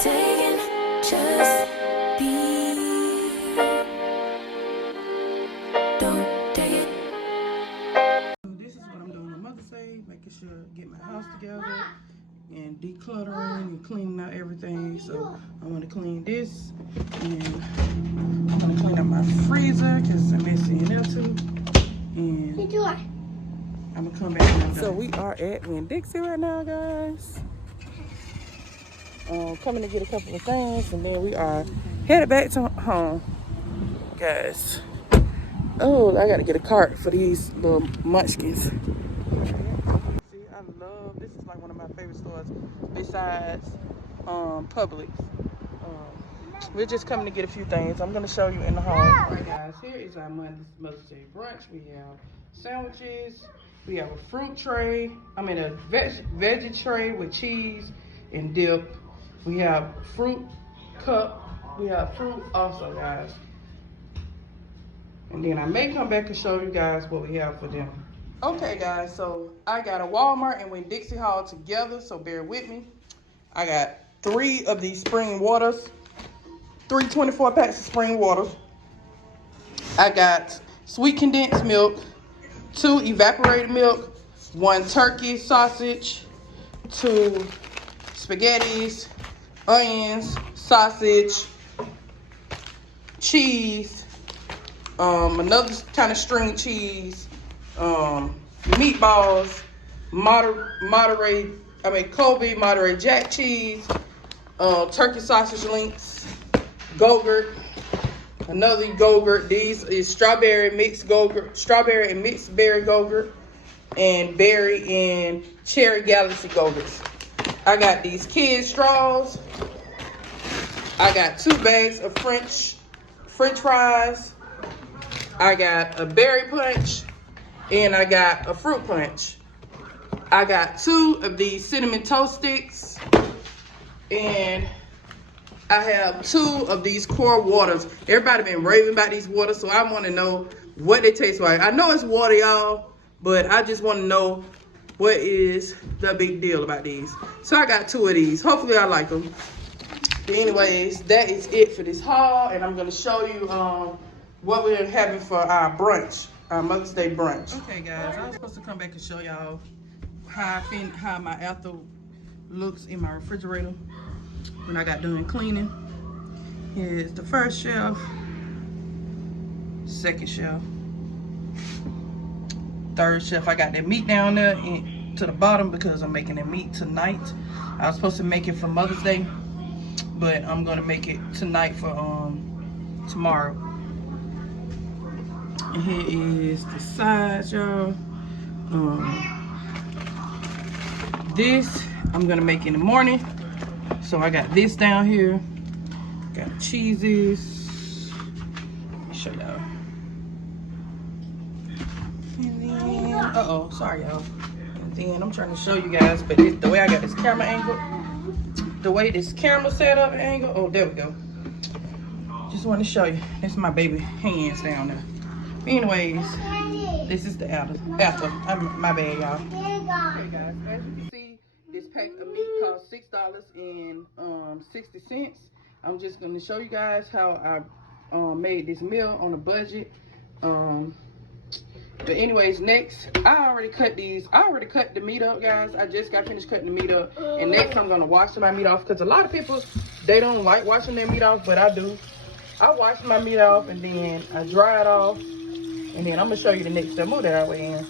taken, just be. Don't take it. This is what I'm doing on Mother's Day, making sure get my house together and decluttering and cleaning out everything. So I want to clean this, and I'm going to clean up my freezer because I'm messy in there too. And I'm going to come back. So we are at Winn Dixie right now, guys. Coming to get a couple of things, and then we are headed back to home, guys. Oh, I gotta get a cart for these little munchkins. See, I love, this is like one of my favorite stores besides Publix. We're just coming to get a few things. I'm gonna show you in the home. All right, guys, here is our Mother's Day brunch. We have sandwiches. We have a fruit tray. I mean a veggie tray with cheese and dip. We have fruit cup. We have fruit also, guys. And then I may come back and show you guys what we have for them. Okay, guys, so I got a Walmart and Winn Dixie haul together, so bear with me. I got 3 of these spring waters, 3 24 packs of spring waters. I got sweet condensed milk, 2 evaporated milk, 1 turkey sausage, 2 spaghettis, onions, sausage, cheese, another kind of string cheese, meatballs, Kobe Monterey Jack cheese, turkey sausage links, Go-Gurt, another Go-Gurt. These is strawberry mixed Go-Gurt, strawberry and mixed berry Go-Gurt, and berry and cherry galaxy Go-Gurts. I got these kids straws. I got 2 bags of French fries. I got a berry punch, and I got a fruit punch. I got 2 of these cinnamon toast sticks, and I have 2 of these core waters. Everybody been raving about these waters, so I want to know what they taste like. I know it's water, y'all, but I just want to know what is the big deal about these. So I got 2 of these. Hopefully I like them. But anyways, that is it for this haul, and I'm going to show you what we're having for our brunch, our Mother's Day brunch. Okay, guys, I was supposed to come back and show y'all how my after looks in my refrigerator when I got done cleaning. Here's the first shelf, second shelf, third shelf. I got that meat down there to the bottom because I'm making that meat tonight. I was supposed to make it for Mother's Day, but I'm gonna make it tonight for tomorrow. And here is the sides, y'all. This I'm gonna make in the morning. So I got this down here. Got the cheeses. Let me show y'all. And then, sorry y'all. And then I'm trying to show you guys, but the way I got this camera angle, the way this camera set up angle, oh, there we go. Just want to show you. This is my baby hands down there. Anyways, this is the after. My bad, y'all. Okay, guys, as you can see, this pack of meat costs $6.60. I'm just going to show you guys how I made this meal on a budget. But anyways, next, I already cut the meat up, guys. I just got finished cutting the meat up. And next, I'm going to wash my meat off, because a lot of people, they don't like washing their meat off, but I do. I wash my meat off, and then I dry it off. And then I'm going to show you the next step. Move that way in.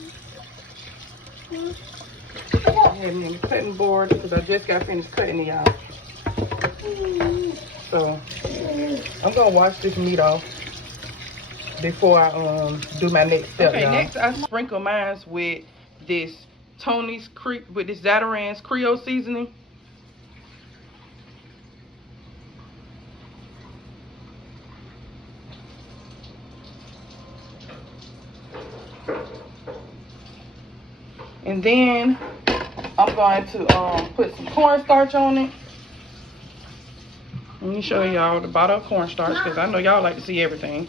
I have me on the cutting board because I just got finished cutting it out. So I'm going to wash this meat off before I do my next step. Okay, next I sprinkle mine with this Zatarain's Creole seasoning. And then I'm going to put some cornstarch on it. Let me show y'all the bottle of cornstarch, because I know y'all like to see everything.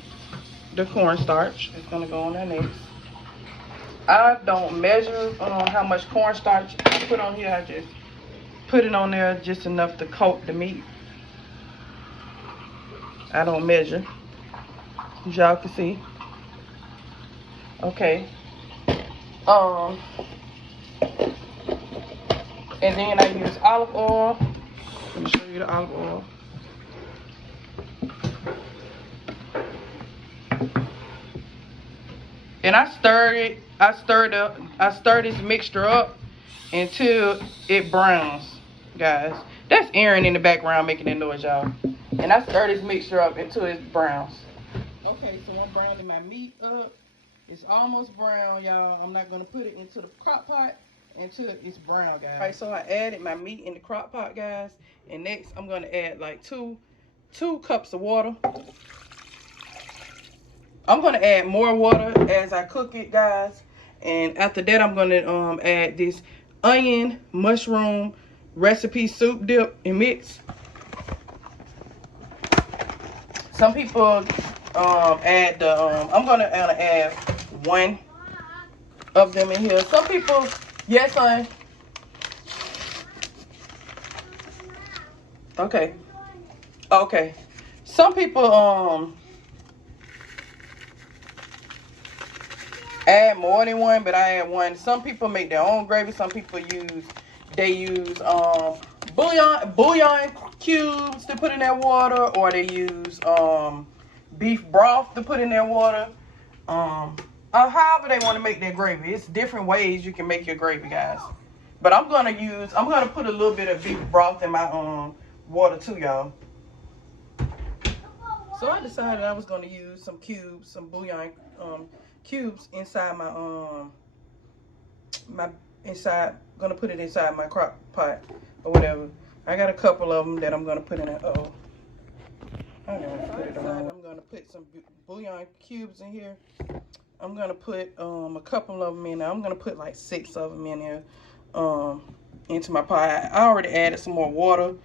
The cornstarch is going to go on there next. I don't measure how much cornstarch I put on here. I just put it on there just enough to coat the meat. I don't measure, as y'all can see. Okay. And then I use olive oil. Let me show you the olive oil. And I stir this mixture up until it browns, guys. That's Aaron in the background making that noise, y'all. And I stir this mixture up until it browns. Okay, so I'm browning my meat up. It's almost brown, y'all. I'm not gonna put it into the crock pot until it's brown, guys. All right, so I added my meat in the crock pot, guys. And next, I'm gonna add like two cups of water. I'm gonna add more water as I cook it, guys. And after that, I'm gonna add this onion mushroom recipe soup dip and mix. Some people add the I'm gonna add one of them in here. Some people, yes, son. Okay. Okay. Some people add more than one, but I add one. Some people make their own gravy. Some people use bouillon cubes to put in their water, or they use beef broth to put in their water. However they want to make their gravy. It's different ways you can make your gravy, guys. But I'm gonna put a little bit of beef broth in my water too, y'all. So I decided I was gonna use some cubes, some bouillon cubes inside my gonna put it inside my crock pot or whatever. I got a couple of them that I'm gonna put in it. I don't know. I'm gonna put some bouillon cubes in here. I'm gonna put a couple of them in there. I'm gonna put like 6 of them in there into my pot. I already added some more water.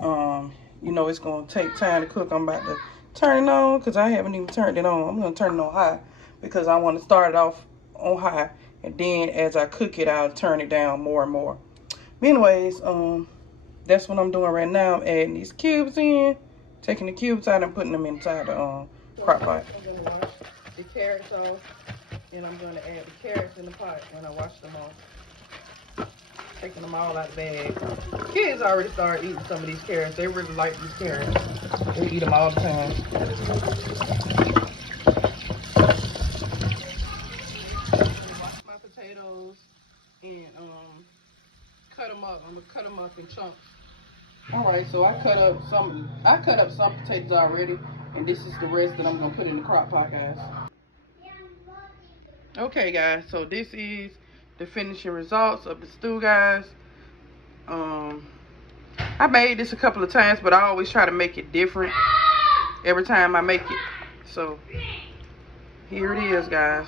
You know it's gonna take time to cook. I'm about to turn it on because I haven't even turned it on. I'm gonna turn it on high because I want to start it off on high, and then as I cook it, I'll turn it down more and more. But anyways, that's what I'm doing right now. I'm adding these cubes in, taking the cubes out and putting them inside the crock pot. I'm gonna wash the carrots off, and I'm gonna add the carrots in the pot when I wash them off. Taking them all out of the bag. Kids already started eating some of these carrots. They really like these carrots. They eat them all the time. Wash my potatoes and cut them up. I'm gonna cut them up in chunks. All right, so I cut up some potatoes already, and this is the rest that I'm gonna put in the crock pot, guys. Okay, guys, so this is the finishing results of the stew, guys. I made this a couple of times, but I always try to make it different every time I make it. So here it is, guys.